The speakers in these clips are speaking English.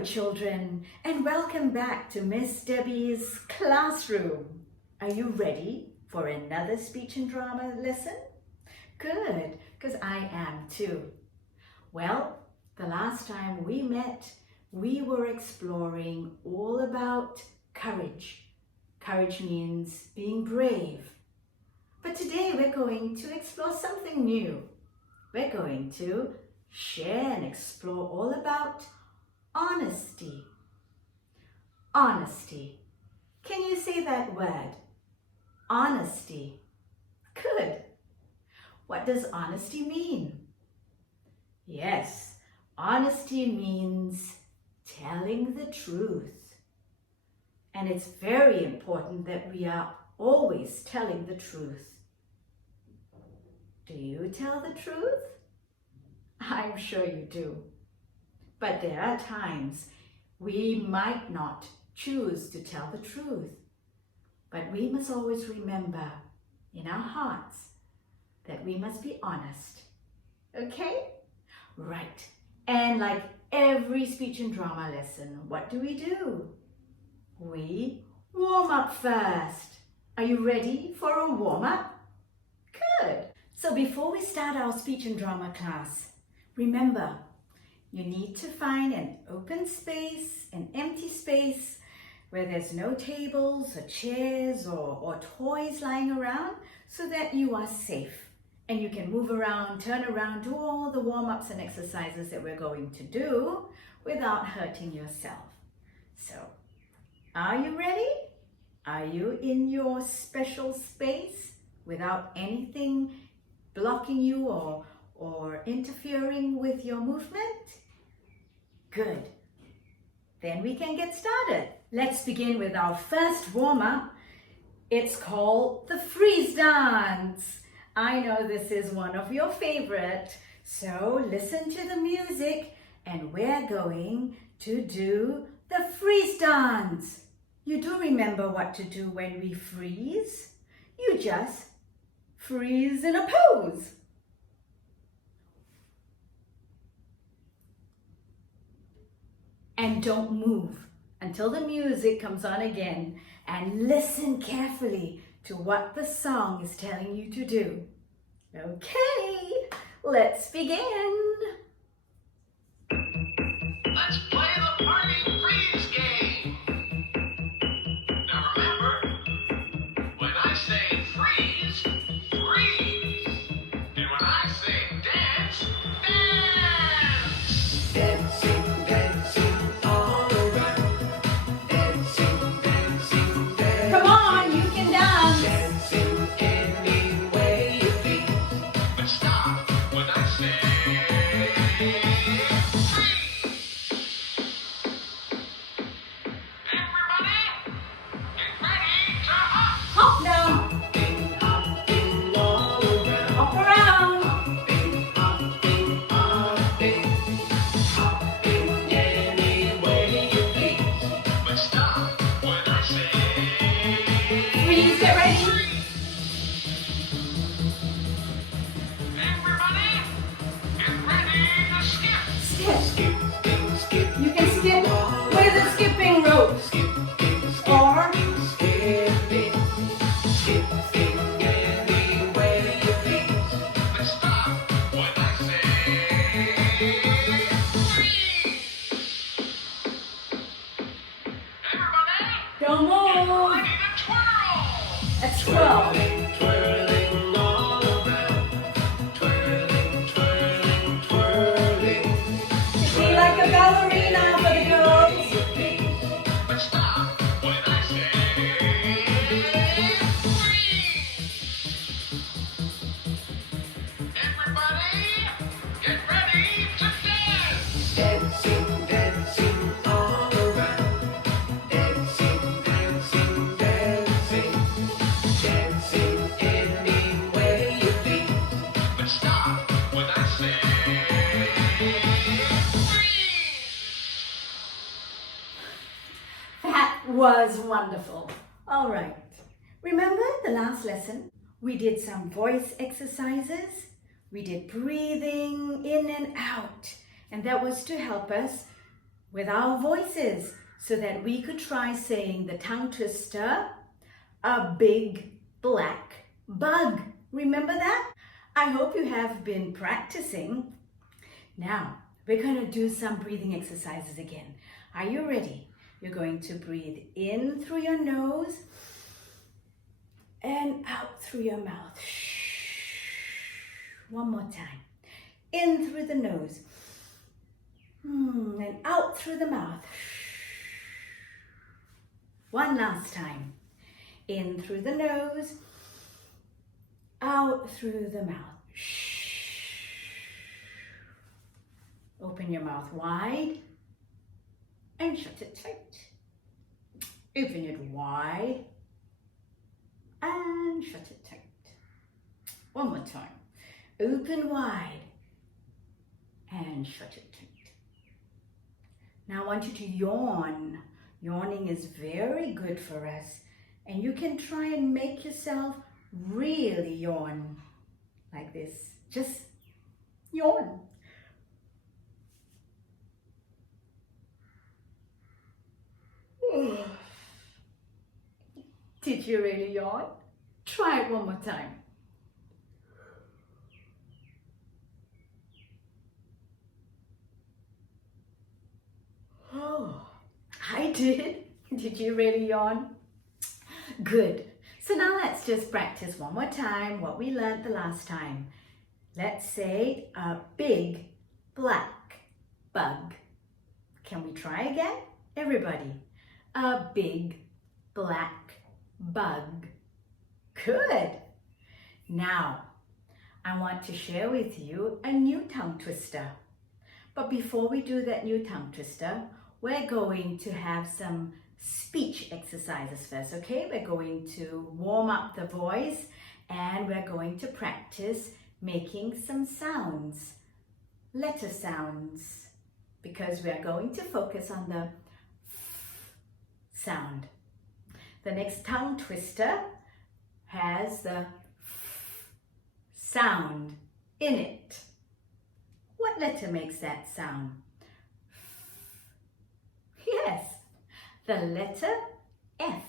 Hello children, and welcome back to Miss Debbie's classroom. Are you ready for another speech and drama lesson? Good, because I am too. Well, the last time we met, we were exploring all about courage. Courage means being brave. But today we're going to explore something new. We're going to share and explore all about honesty. Honesty. Can you say that word? Honesty. Good. What does honesty mean? Yes, honesty means telling the truth. And it's very important that we are always telling the truth. Do you tell the truth? I'm sure you do. But there are times we might not choose to tell the truth. But we must always remember in our hearts that we must be honest. Okay? Right. And like every speech and drama lesson, what do? We warm up first. Are you ready for a warm up? Good. So before we start our speech and drama class, remember, you need to find an open space, an empty space where there's no tables or chairs or toys lying around so that you are safe and you can move around, turn around, do all the warm-ups and exercises that we're going to do without hurting yourself. So, are you ready? Are you in your special space without anything blocking you or interfering with your movement? Good. Then we can get started. Let's begin with our first warm-up. It's called the freeze dance. I know this is one of your favorite. So listen to the music and we're going to do the freeze dance. You do remember what to do when we freeze? You just freeze in a pose. And don't move until the music comes on again, and listen carefully to what the song is telling you to do. Okay, let's begin. Let's play the party freeze game. Now remember, when I say freeze, freeze. And when I say dance, dance. Dancing, dancing all around. Dancing, dancing, dancing. Come on, you can dance. Dancing any way you please. But stop when I say freeze. Everybody, get ready to hop. Hop now, Hopping all around. hop around. Hopping, hopping any way you please. But stop when I say Freeze, get ready. freeze. Everybody, get ready to skip. Skip. Skipping, skip. You can skip with a skipping rope. Skipping, Or skipping, skipping any way you please. But stop when I say freeze. Everybody, don't move. ready to twirl. That's 12. Twirling all around. Twirling, twirling, twirling. Be like a ballerina for the girls. But stop when I say freeze. Everybody, get ready to dance. Dancing, dancing all around. Dancing, dancing, dancing. Dancing any way you please. But stop when I say freeze. That was wonderful. All right. Remember the last lesson? We did some voice exercises. We did breathing in and out. And that was to help us with our voices so that we could try saying the tongue twister, a big black bug. Remember that? I hope you have been practicing. Now, we're going to do some breathing exercises again. Are you ready? You're going to breathe in through your nose and out through your mouth. One more time. In through the nose and out through the mouth. One last time. In through the nose, out through the mouth. Open your mouth wide and shut it tight. Open it wide and shut it tight. One more time. Open wide and shut it tight. Now I want you to yawn. Yawning is very good for us. And you can try and make yourself really yawn like this. Just yawn. Did you really yawn? Try it one more time. Oh, I did. Did you really yawn? Good. So now let's just practice one more time what we learned the last time. Let's say a big black bug. Can we try again? Everybody. A big black bug. Good. Now, I want to share with you a new tongue twister. But before we do that new tongue twister, we're going to have some speech exercises first, okay? We're going to warm up the voice and we're going to practice making some sounds, letter sounds, because we're going to focus on the f sound. The next tongue twister has the f sound in it. What letter makes that sound? Yes, the letter F.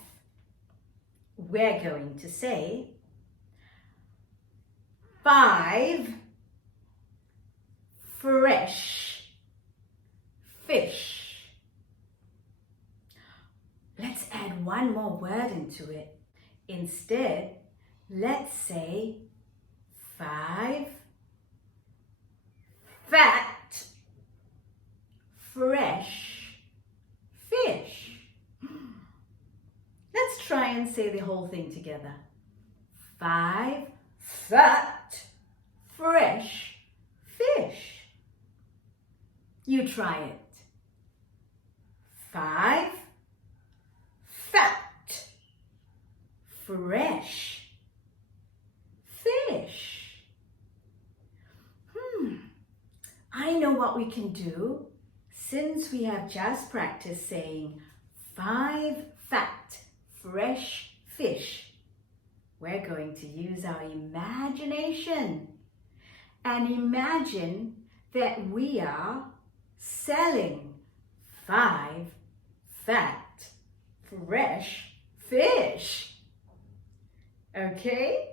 We're going to say 5 fresh fish. Let's add one more word into it. Instead, let's say 5 fat fresh fish. Let's try and say the whole thing together. 5 fat fresh fish. You try it. 5 fat fresh fish. I know what we can do since we have just practiced saying 5 fat fresh fish. We're going to use our imagination and imagine that we are selling 5 fat fresh fish. Okay?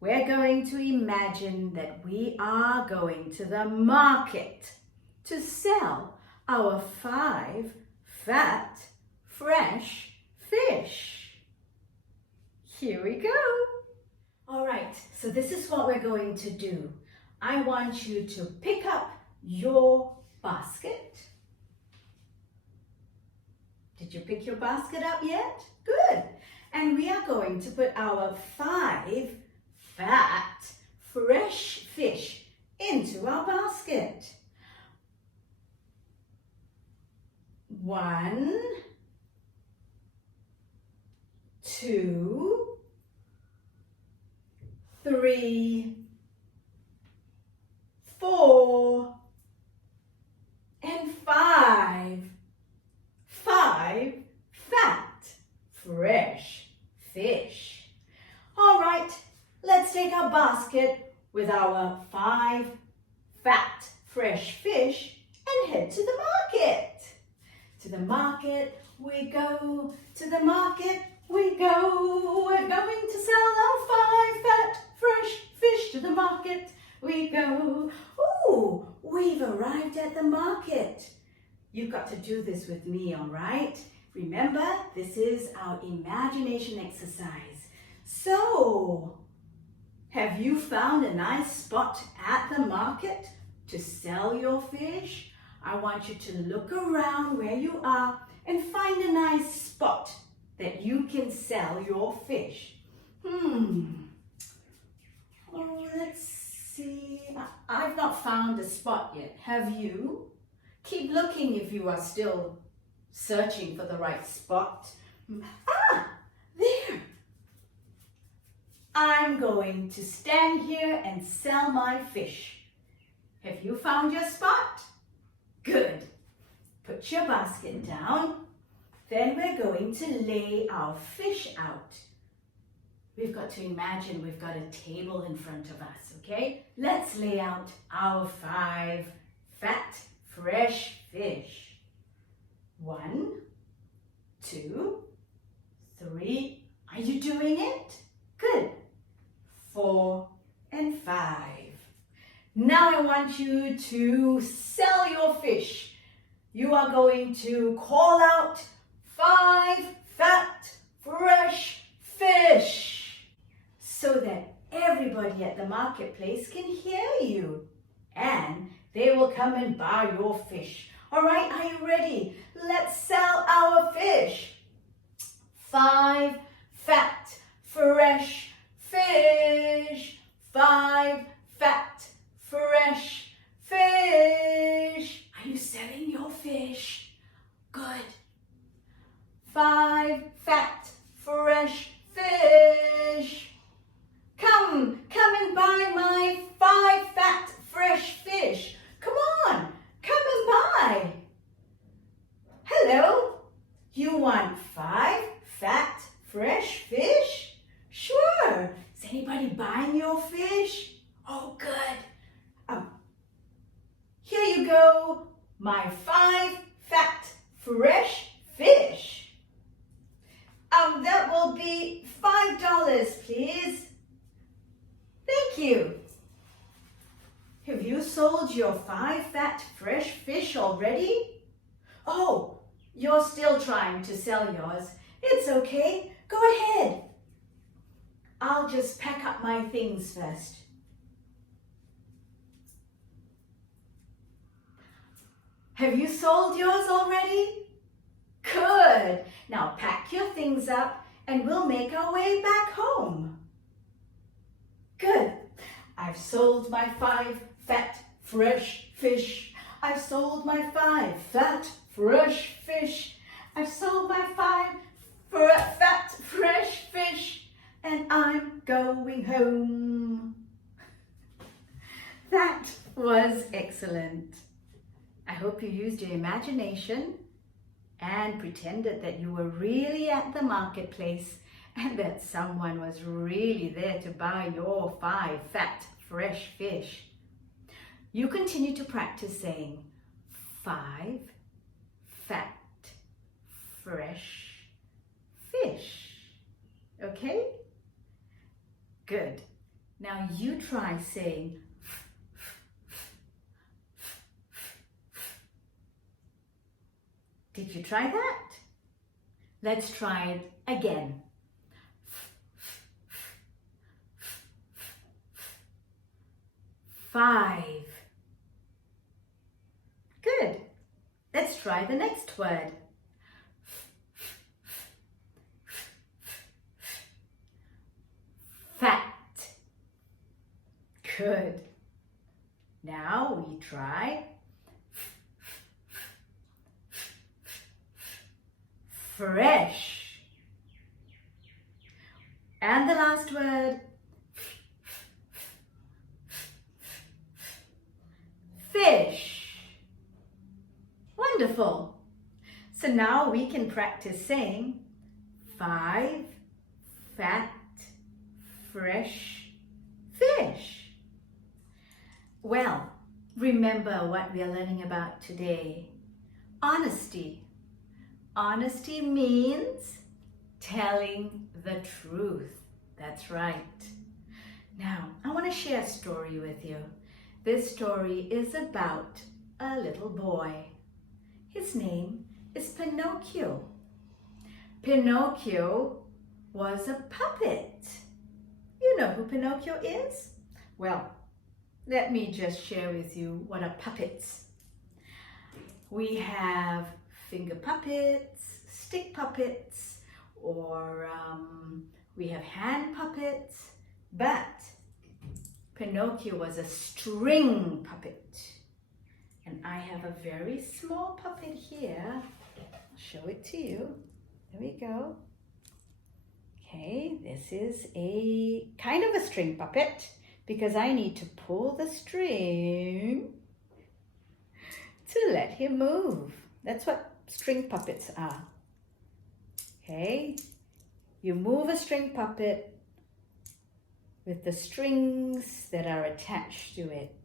We're going to imagine that we are going to the market to sell our 5 fat fresh fish. Here we go. All right, so this is what we're going to do. I want you to pick up your basket. Did you pick your basket up yet? Good. And we are going to put our 5 fat fresh fish into our basket. 1, 2, 3, 4, and 5. 5 fat fresh fish. All right, let's take our basket with our 5 fat fresh fish and head to the market. To the market we go, to the market we go. We're going to sell our 5 fat, fresh fish. To the market we go. Ooh, we've arrived at the market. You've got to do this with me, all right? Remember, this is our imagination exercise. So, have you found a nice spot at the market to sell your fish? I want you to look around where you are and find a nice spot that you can sell your fish. Oh, let's see. I've not found a spot yet. Have you? Keep looking if you are still searching for the right spot. Ah, there. I'm going to stand here and sell my fish. Have you found your spot? Good. Put your basket down. Then we're going to lay our fish out. We've got to imagine we've got a table in front of us, okay? Let's lay out our 5 fat, fresh fish. 1, 2, 3. Are you doing it? Good. 4 and 5. Now I want you to sell your fish. You are going to call out 5 fat, fresh fish so that everybody at the marketplace can hear you and they will come and buy your fish. All right, are you ready? Let's sell our fish. 5 fat, fresh fish. 5 fat, fresh fish. Are you selling your fish? Good. 5 fat, fresh fish. Come and buy my 5 fat, fresh fish. Come on, come and buy. Hello, you want 5 fat, fresh fish? Sure. Is anybody buying your fish? Oh, good. Here you go, my 5 fat, fresh fish. That will be $5, please. Thank you. Have you sold your 5 fat, fresh fish already? Oh, you're still trying to sell yours. It's okay. Go ahead. I'll just pack up my things first. Have you sold yours already? Good. Now pack your things up and we'll make our way back home. Good. I've sold my 5 fat, fresh fish. I've sold my 5 fat, fresh fish. I've sold my 5 fat, fresh fish. And I'm going home. That was excellent. I hope you used your imagination and pretended that you were really at the marketplace and that someone was really there to buy your 5 fat, fresh fish. You continue to practice saying 5 fat, fresh fish. Okay? Good. Now you try saying Did you try that? Let's try it again. 5. Good. Let's try the next word. Fat. Good. Now we try fresh. And the last word, fish. Wonderful. So now we can practice saying 5 fat, fresh fish. Well, remember what we are learning about today. Honesty. Honesty means telling the truth. That's right. Now, I want to share a story with you. This story is about a little boy. His name is Pinocchio. Pinocchio was a puppet. You know who Pinocchio is? Well, let me just share with you what are puppets. We have finger puppets, stick puppets, or we have hand puppets, but Pinocchio was a string puppet. And I have a very small puppet here. I'll show it to you. There we go. Okay, this is a kind of a string puppet because I need to pull the string to let him move. That's what string puppets are. Okay, you move a string puppet with the strings that are attached to it.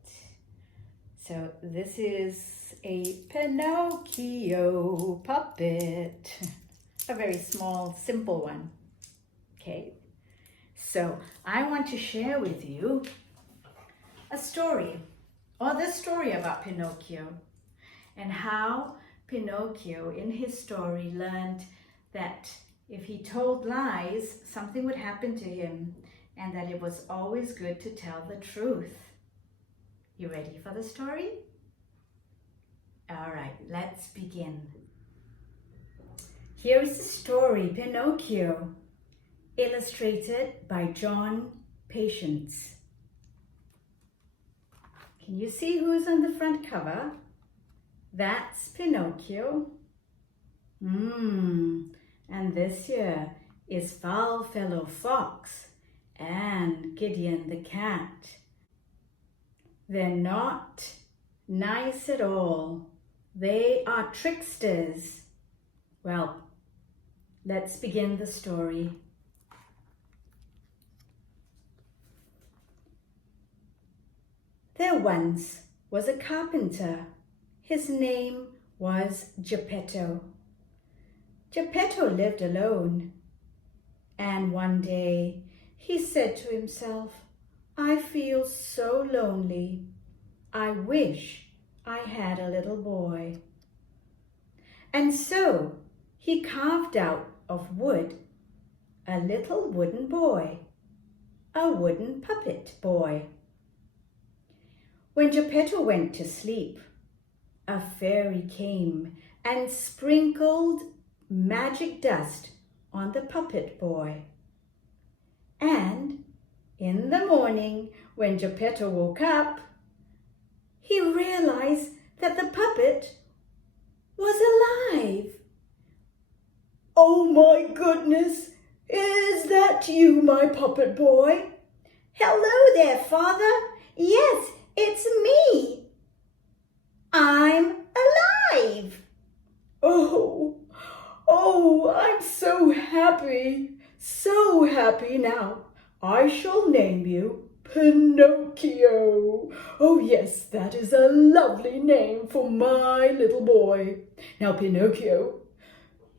So this is a Pinocchio puppet, a very small, simple one. Okay, so I want to share with you a story, or the story about Pinocchio, and how Pinocchio in his story learned that if he told lies, something would happen to him, and that it was always good to tell the truth. You ready for the story? All right, let's begin. Here is the story, Pinocchio, illustrated by John Patience. Can you see who's on the front cover? That's Pinocchio. And this here is Foul Fellow Fox and Gideon the Cat. They're not nice at all. They are tricksters. Well, let's begin the story. There once was a carpenter. His name was Geppetto. Geppetto lived alone, and one day he said to himself, "I feel so lonely. I wish I had a little boy." And so he carved out of wood a little wooden boy, a wooden puppet boy. When Geppetto went to sleep, a fairy came and sprinkled magic dust on the puppet boy. And in the morning, when Geppetto woke up, he realized that the puppet was alive. "Oh my goodness, is that you, my puppet boy?" "Hello there, Father. Yes, it's me. I'm alive." Oh, I'm so happy now. I shall name you Pinocchio. Oh yes, that is a lovely name for my little boy. Now, Pinocchio,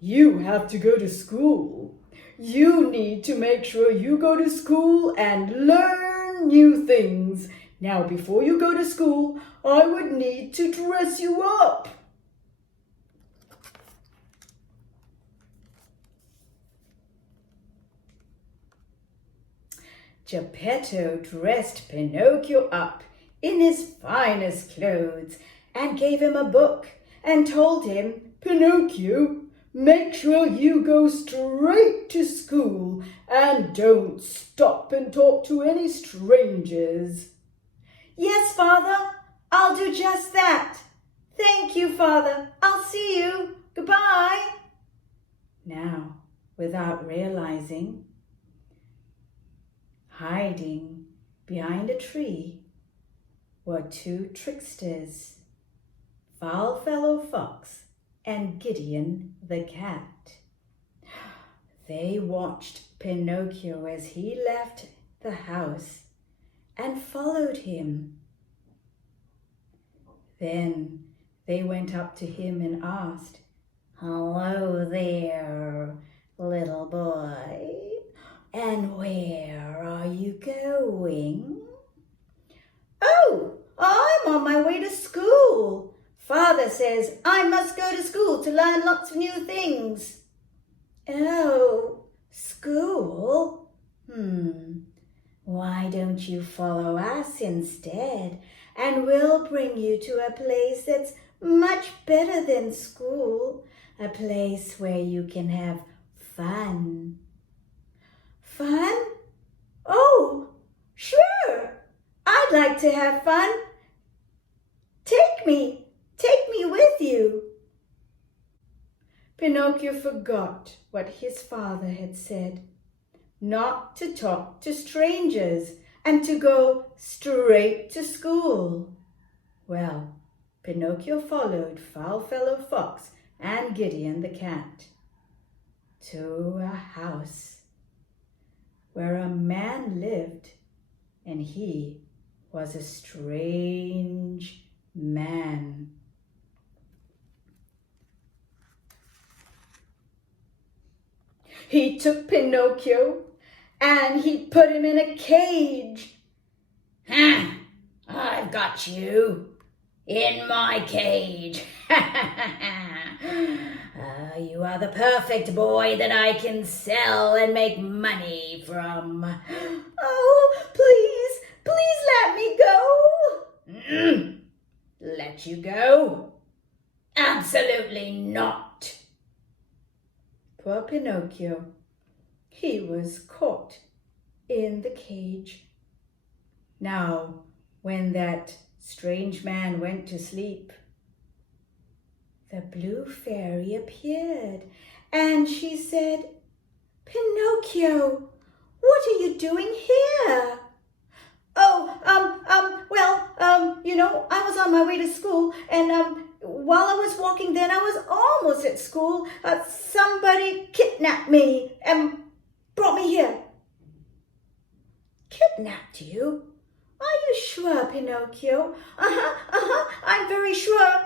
you have to go to school. You need to make sure you go to school and learn new things. Now, before you go to school, I would need to dress you up. Geppetto dressed Pinocchio up in his finest clothes and gave him a book and told him, "Pinocchio, make sure you go straight to school and don't stop and talk to any strangers." "Yes, Father, I'll do just that. Thank you, Father. I'll see you. Goodbye." Now, without realizing, hiding behind a tree were two tricksters, Foul Fellow Fox and Gideon the Cat. They watched Pinocchio as he left the house and followed him. Then they went up to him and asked, Hello there, little boy. And where are you going? Oh, I'm on my way to school. Father says I must go to school to learn lots of new things. Oh, school? Why don't you follow us instead, and we'll bring you to a place that's much better than school, a place where you can have fun. Fun? Oh, sure. I'd like to have fun. Take me with you. Pinocchio forgot what his father had said, not to talk to strangers and to go straight to school. Well, Pinocchio followed Foulfellow Fox and Gideon the cat to a house where a man lived, and he was a strange man. He took Pinocchio and he put him in a cage. I've got you in my cage. You are the perfect boy that I can sell and make money from. Oh, please let me go. Let you go? Absolutely not. Poor Pinocchio. He was caught in the cage. Now, when that strange man went to sleep, the blue fairy appeared, and she said, Pinocchio, what are you doing here? I was on my way to school, and while I was walking then, I was almost at school. Somebody kidnapped me and brought me here. Kidnapped you? Are you sure, Pinocchio? I'm very sure.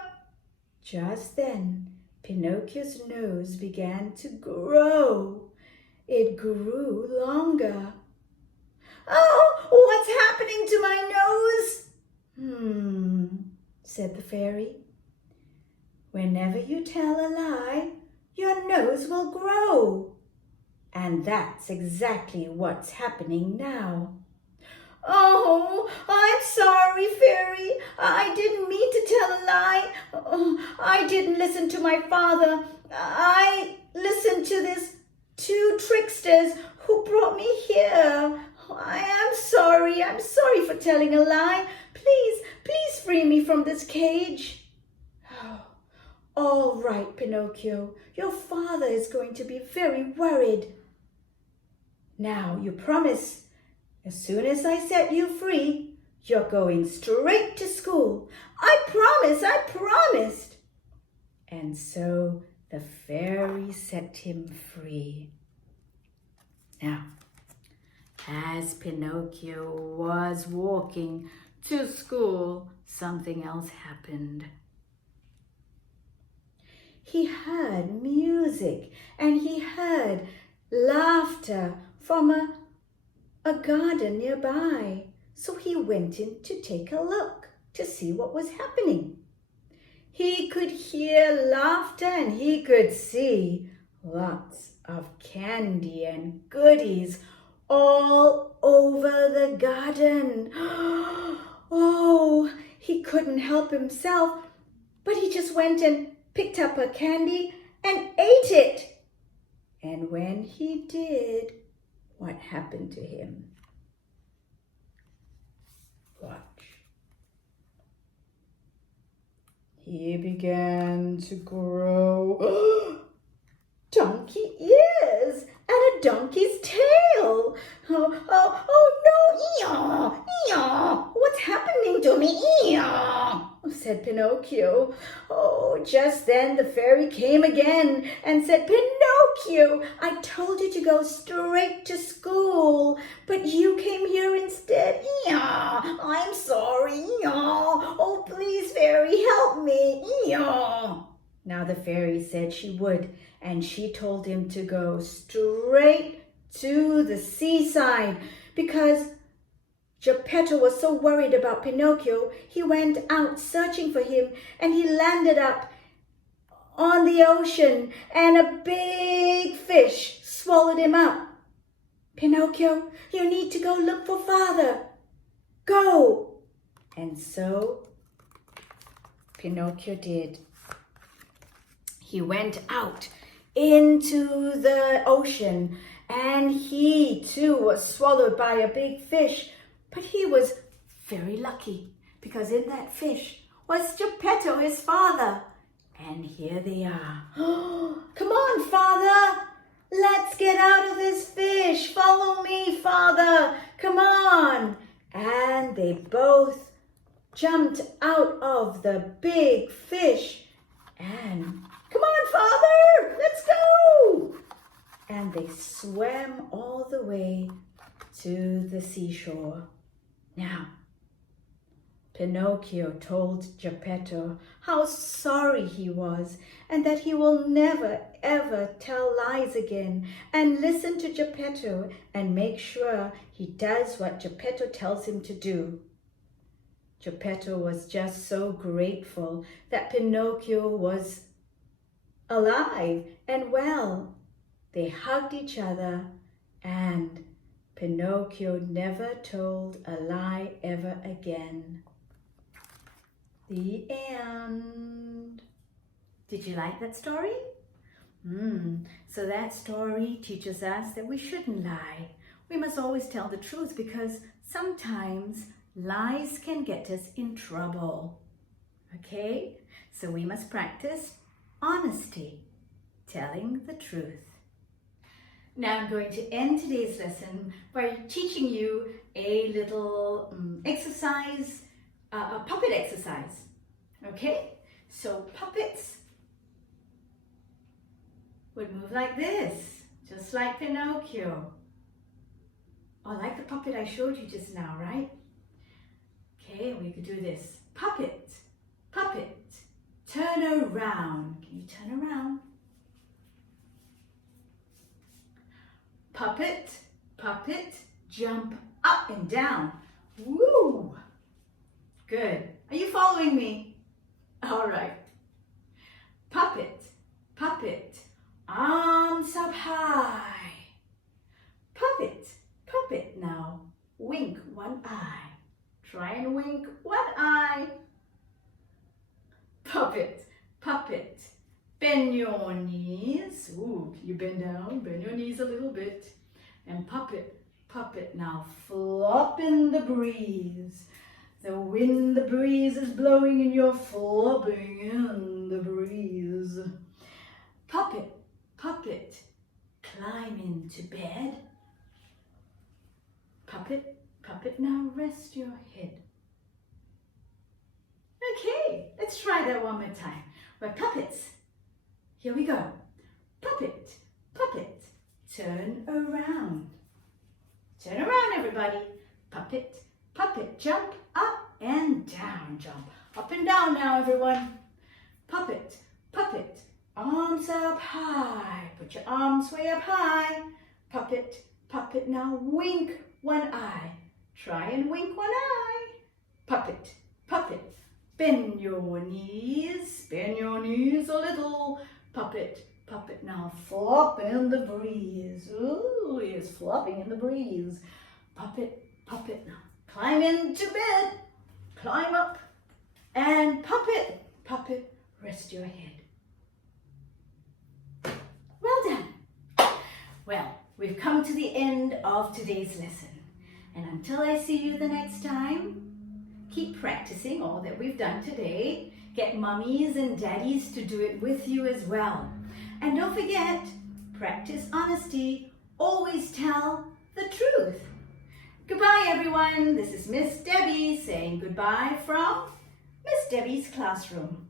Just then, Pinocchio's nose began to grow. It grew longer. Oh, what's happening to my nose? Said the fairy. Whenever you tell a lie, your nose will grow. And that's exactly what's happening now. Oh, I'm sorry, fairy. I didn't mean to tell a lie. I didn't listen to my father. I listened to these two tricksters who brought me here. I am sorry. I'm sorry for telling a lie. Please free me from this cage. Oh, all right, Pinocchio. Your father is going to be very worried. Now, you promise, as soon as I set you free, you're going straight to school. I promised. And so the fairy set him free. Now, as Pinocchio was walking to school, something else happened. He heard music and he heard laughter from a garden nearby. So he went in to take a look to see what was happening. He could hear laughter and he could see lots of candy and goodies all over the garden. Oh, he couldn't help himself, but he just went and picked up a candy and ate it. And when he did, what happened to him? Watch. He began to grow donkey ears and a donkey's tail. Oh no, Eeyore, what's happening to me, Eeyore? Said Pinocchio. Oh, just then the fairy came again and said, Pinocchio, I told you to go straight to school, but you came here instead. Eeyore, I'm sorry, Eeyore. Oh, please, fairy, help me, Eeyore. Now the fairy said she would, and she told him to go straight to the seaside because Geppetto was so worried about Pinocchio. He went out searching for him, and he landed up on the ocean, and a big fish swallowed him up. Pinocchio, you need to go look for father. Go! And so Pinocchio did. He went out into the ocean, and he too was swallowed by a big fish. But he was very lucky because in that fish was Geppetto, his father. And here they are. Oh, come on, father. Let's get out of this fish. Follow me, father. Come on. And they both jumped out of the big fish. And come on, father. Let's go. And they swam all the way to the seashore. Now, Pinocchio told Geppetto how sorry he was and that he will never ever tell lies again, and listen to Geppetto and make sure he does what Geppetto tells him to do. Geppetto was just so grateful that Pinocchio was alive and well. They hugged each other, and Pinocchio never told a lie ever again. The end. Did you like that story? So that story teaches us that we shouldn't lie. We must always tell the truth because sometimes lies can get us in trouble. Okay? So we must practice honesty, telling the truth. Now I'm going to end today's lesson by teaching you a little exercise, a puppet exercise. Okay? So puppets would move like this, just like Pinocchio. Oh, like the puppet I showed you just now, right? Okay, we could do this. Puppet, puppet, turn around. Can you turn around? Puppet, puppet, jump up and down. Woo! Good. Are you following me? All right. Puppet, puppet, arms up high. Puppet, puppet, now wink one eye. Try and wink one eye. Puppet, puppet, bend your knees. Ooh, can you bend down? Bend your knees a little bit. And puppet, puppet, now flop in the breeze. The wind, the breeze is blowing and you're flopping in the breeze. Puppet, puppet, climb into bed. Puppet, puppet, now rest your head. Okay, let's try that one more time. We're puppets. Here we go. Puppet, puppet, turn around. Turn around, everybody. Puppet, puppet, jump up and down. Jump up and down now, everyone. Puppet, puppet, arms up high. Put your arms way up high. Puppet, puppet, now wink one eye. Try and wink one eye. Puppet, puppet, bend your knees a little. Puppet, puppet, now flop in the breeze. Ooh, he is flopping in the breeze. Puppet, puppet, now climb into bed. Climb up. And puppet, puppet, rest your head. Well done. Well, we've come to the end of today's lesson. And until I see you the next time, keep practicing all that we've done today. Get mummies and daddies to do it with you as well. And don't forget, practice honesty. Always tell the truth. Goodbye, everyone. This is Miss Debbie saying goodbye from Miss Debbie's classroom.